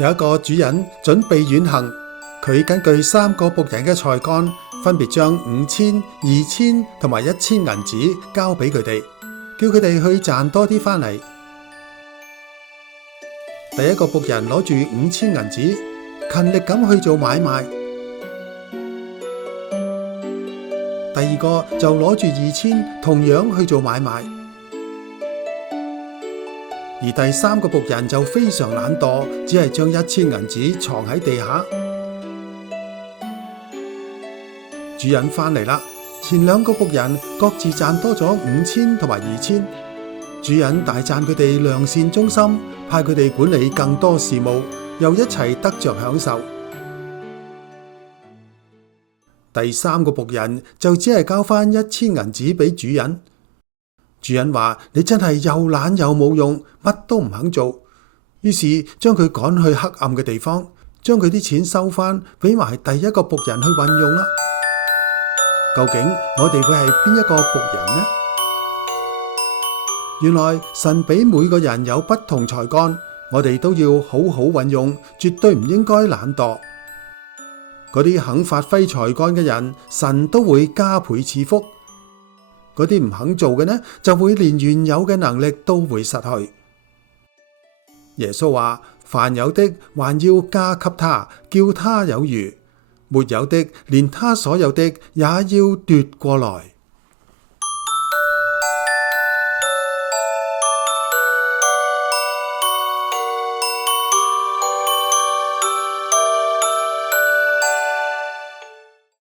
有一個主人準備遠行，佢根據3個僕人嘅才幹，分別將5000、2000同埋1000銀紙交俾佢哋，叫佢哋去賺多啲返嚟。第一個僕人攞住5000銀紙，勤力咁去做買賣。第二個就攞住2000，同樣去做買賣。而第3個僕人就非常懶惰，只係將1000銀紙藏喺地下。主人返嚟啦，前2個僕人各自賺多咗5000同埋2000。主人大讚佢哋良善忠心，派佢哋管理更多事務，又一齊得着享受。第3個僕人就只係交翻1000銀紙俾主人。主人話：你真係又懶又冇用，乜都唔肯做。於是將佢趕去黑暗嘅地方，將佢啲錢收翻，俾埋第1個僕人去運用啦。究竟我哋會係邊一個僕人呢？原來神俾每個人有不同才幹，我哋都要好好運用，絕對唔應該懶惰。嗰啲肯發揮才幹嘅人，神都會加倍賜福。嗰啲唔肯做嘅呢，就會連原有嘅能力都會失去。耶穌話：凡有的還要加給他，叫他有餘；沒有的，連他所有的也要奪過來。